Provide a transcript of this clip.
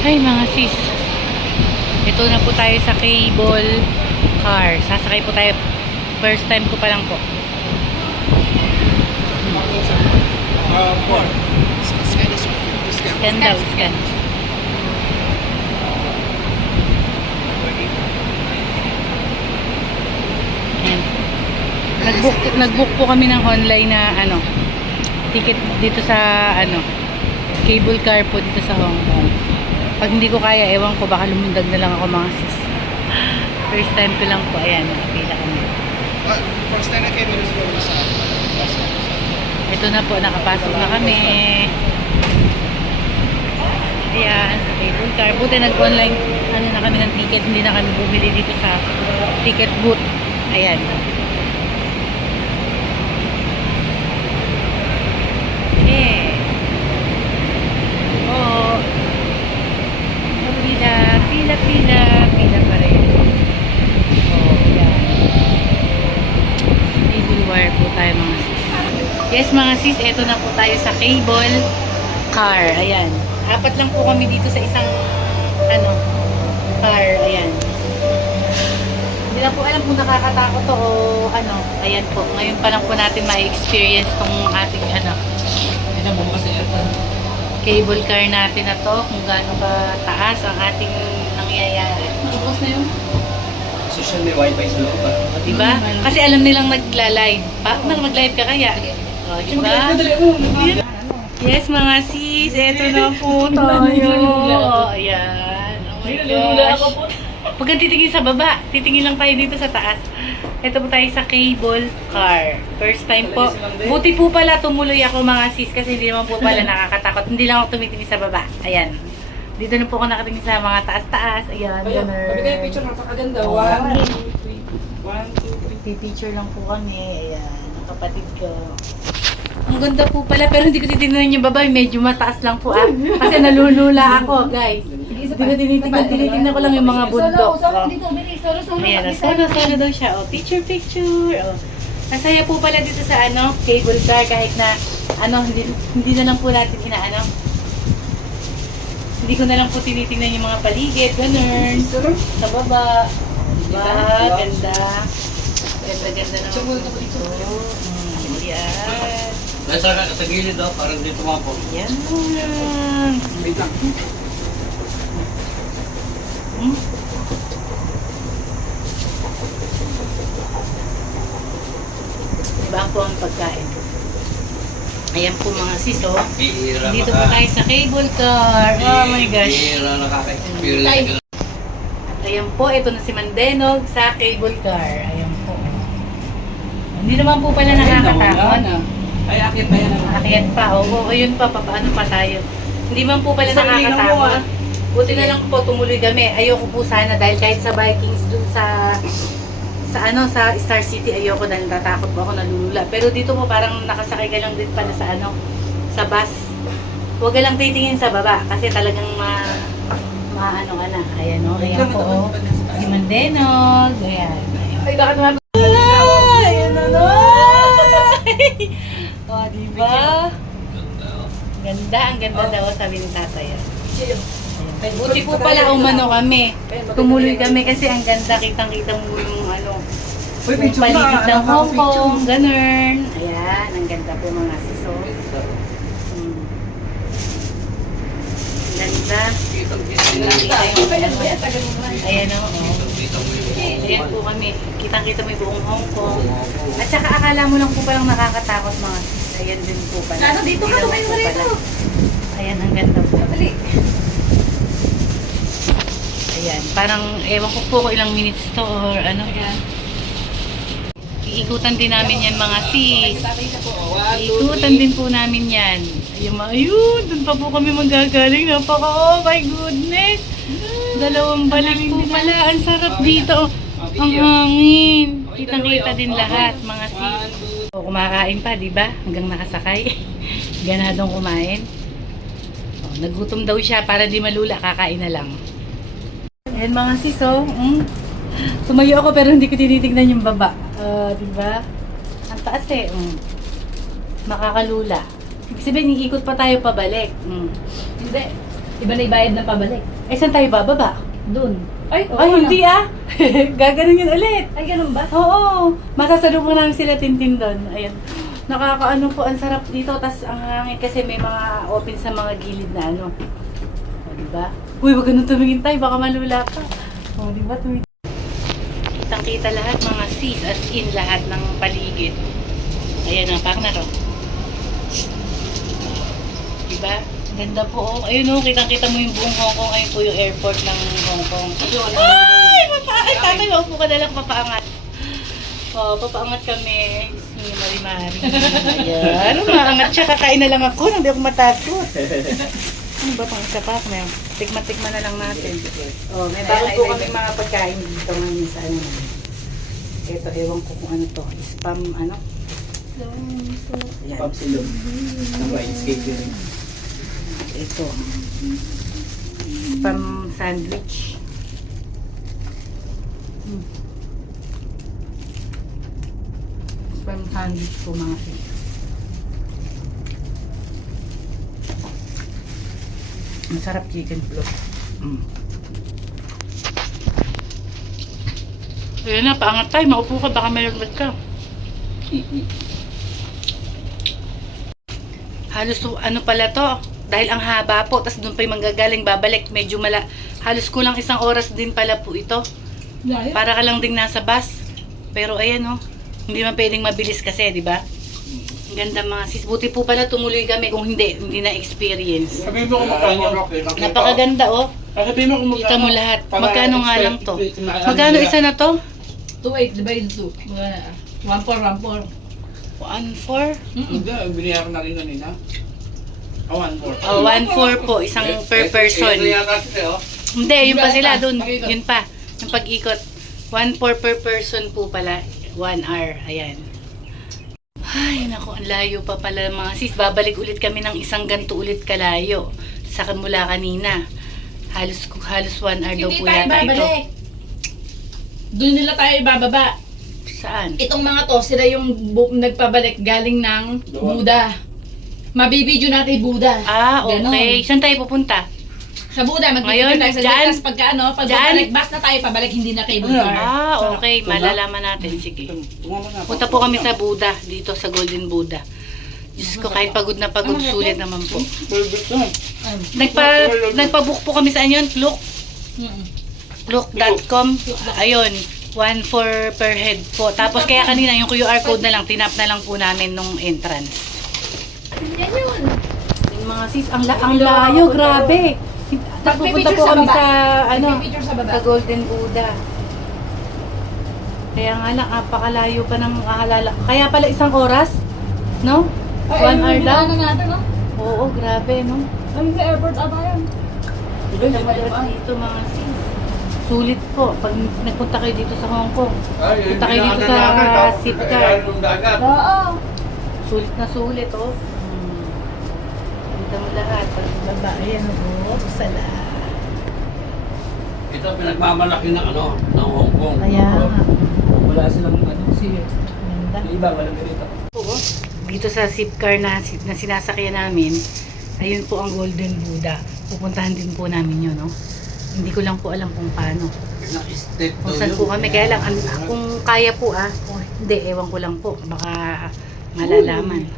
Ay mga sis, ito na po tayo sa cable car. Sasakay po tayo. First time ko pa lang po. Scan daw, scan. Ayan. Nag-book po kami ng online na ticket dito sa cable car po dito sa Hong Kong. Pag hindi ko kaya, ewan ko, baka lumundag na lang ako mga sis. First time ko lang po, ayan, nakapila kami. First time na kayo nila sa Ito na po, nakapasok na kami. Ayan, sa cable car. Buti nag-online, na kami ng ticket, hindi na kami bumili dito sa ticket booth. Ayan. Okay. Oh. Pila pa rin. Oh, yan. Cable wire po tayo mga sis. Yes mga sis, eto na po tayo sa cable car. Ayan. Apat lang po kami dito sa isang car. Ayan. Hindi lang po alam kung nakakatakot to o Ayan po. Ngayon pa lang po natin ma-experience tong ating cable car natin na to, kung gaano ba taas ang ating nangyayari. Ubos na yun. social may wifi sa loob ba? Diba? Kasi alam nilang nagla-live. Paano mag-live ka kaya? O, diba? Yes, mga sis. Eto na po tayo. Ayan. Oh my gosh. Huwag kang titingin sa baba. Titingin lang tayo dito sa taas. Ito po tayo sa cable car. First time po. Buti po pala tumuloy ako mga sis kasi hindi naman po pala nakakatakot. Hindi lang ako tumitingin sa baba. Ayan. Dito na po ako nakatingin sa mga taas-taas. Ayan. Sabi kayo picture, napakaganda. 1, 2, 3. Picture lang po kami. Ayan. Ang kapatid ko. Ang ganda po pala. Pero hindi ko titignan yung baba. Medyo mataas lang po kasi nalulula ako guys. Hindi ko tinitingnan ko lang yung mga bundok. Ayan, solo daw siya. Oh, picture. Oh. Masaya po pala dito sa cable car kahit na hindi na lang po natin hindi ko na lang po tinitingnan yung mga paligid, ganun. Sa baba. Diba? Ganda. Ganda naman po dito. Ayan. Sa gilid daw, parang dito mga po. Ayan. Wait lang. Diba po ang pagkain? Ayan po mga sis, oh. Dito po tayo sa cable car. Oh my gosh. Ayan po, ito na si Mandenog sa cable car. Ayan po. Hindi naman po pala nakakatakot. Ay, akit pa yan. Akyat pa, oo. Ayun pa, paano pa tayo? Hindi man po pala nakakatakot. Buti na lang po tumuloy kami. Ayoko po sana dahil kahit sa Vikings dun sa Star City ayoko dahil natatakot po ako, nalulula. Pero dito po parang nakasakay ka lang din pala sa sa bus. Huwag ka lang titingin sa baba kasi talagang maano ka na. Ayan o, ayan po o. Si Mandenog. Ayan. Ay, bakit naman? Ayan na. O, diba? Ganda, ang ganda daw sabi ni tatay. Buti po pala umano kami. Tumuloy kami kasi ang ganda, kitang-kita mo yung yung paligid ng Hong Kong, ganun. Ayan, ang ganda po mga siso. Ang ganda. Ayan o. Ayan po kami. Kitang-kita mo yung buong Hong Kong. At saka akala mo lang po palang nakakatakot mga sis. Ayan din po pala. Dito ka naman rito. Ayan, ang ganda po. Ayan, parang ewan ko po kung ilang minutes to or yan. Iikutan din namin yan mga sis. Iikutan din po namin yan. Ayun, dun pa po kami magagaling. Oh my goodness. Dalawang balik po pala. Ang sarap dito. Ang hangin. Kitang-kita din lahat mga sis. Kumakain pa, diba? Hanggang nakasakay. Ganadong kumain. Nagutom daw siya para di malula. Kakain na lang. Ayan mga sis, tumayo ako pero hindi ko tinitignan yung baba. Diba? Ang taas Makakalula. Ibig sabihin, iikot pa tayo pabalik. Hindi. Iba na ibayad na pabalik. Eh, saan tayo bababa? Doon. Ay, oo Ay, na. hindi ah. Gaganon yun ulit. Ay, ganun ba? Oo. Masasalubong namin sila Tintin doon. Ayan. Nakakaano po, ang sarap dito. Tapos ang hangin kasi may mga open sa mga gilid na ano. O, diba? Uy, wag ganun tumingin tayo. Baka malula ka. O, diba? Tumingin. Kitang-kita lahat mga sis. As in, lahat ng paligid. Ayan ang partner, oh. Diba? Ganda po, oh. Ayun, oh. Kitang-kita mo yung buong Hong Kong. Ayun po yung airport ng Hong Kong. Ay! Papaangat! Tatay, wag po ka nalang papaangat. Oh, papaangat kami. Si Mari-Mari. Ayan. Umaangat siya. Kakain na lang ako. Hindi ako matakot. Ano ba itong isa pa? Tikman-tikman na lang natin. Oh, may bago po kami mga pagkain dito ngayon sa ano. Ito, ewan ko kung ano to. Spam, ano? Ayan. Pop silog. Ang rice cake yun. Ito. Spam sandwich. Spam sandwich po mga sis. Masarap chicken float. Ayun na, paangat tayo. Maupo ka, baka malaglag ka. Halos ano pala to, dahil ang haba po, tas doon pa yung manggagaling, babalik, medyo halos kulang 1 oras din pala po ito. Para ka lang ding nasa bus. Pero ayan oh, hindi man pwedeng mabilis kasi, di ba? Ang ganda mga sis. Buti po pala tumuloy kami, kung hindi na experience. Sabihin mo kung magkano. Napakaganda oh. Sabihin mo kung Kita mo lahat. Magkano nga lang to? Magkano isa na to? 2.8 divided 2. 1.4, 1.4. 1.4? Hindi, biniyakan na rin kanina. 1.4. Oh, 1.4 po, isang per person. Ito yata sila, oh. Hindi, yun pa sila doon. Yun pa. Yung pag-ikot. 1.4 per person po pala. 1 hour. Ayan. Ay, naku, ang layo pa pala mga sis. Babalik ulit kami ng isang ganto ulit kalayo. Sa mula kanina. Halos 1 hour daw Hindi po tayo yata ito. babalik. Doon nila tayo ibababa. Saan? Itong mga to, sila yung nagpabalik galing ng Buda. Mabibidyo natin yung Buda. Ah, okay. Ganon. Saan tayo pupunta? Sa Buda, Ngayon, magbibidyo tayo sa dyan? Buda. Pagka ano, pag Dyan? babalik, bus na tayo pabalik, hindi na kay Buda. Ah, okay. Malalaman natin. Sige. Punta po kami sa Buda. Dito sa Golden Buddha. Diyos ko, kahit pagod na pagod, sulit naman po. Nagpa-book po kami sa yun, Klook.com. Ayun, 1.4 per head po. Tapos kaya kanina yung QR code na lang, tinap na lang po namin nung entrance. Yan yun. Yung mga sis, ang layo, grabe. Tapos pupunta po kami sa, ano, Picture sa baba. sa Golden Buddha. Kaya nga lang, napakalayo pa ng makahalala. Kaya pala 1 oras, no? 1 hour daw. Ano natin, no? Oo, grabe, no? Ay, sa airport ata yan. Dito mga sis. Sulit po. Pag nagpunta kayo dito sa Hong Kong, punta kayo dito sa Zipcar. Oo. Sulit na sulit, oh. Kita mo lahat. Pagbaba, ayan, oh. Sala. Ito pinagmamalaki ng ano, ng Hong Kong. Kaya nga. Wala silang ano kasi Ganda. yung iba walang ganito. Oo. Dito sa Zipcar na sinasakyan namin, ayun po ang Golden Buddha. Pupuntahan din po namin yun, no? Hindi ko lang po alam kung paano. Step Kung saan po kami. Kaya lang, kung kaya po kung hindi, ewan ko lang po. Baka malalaman.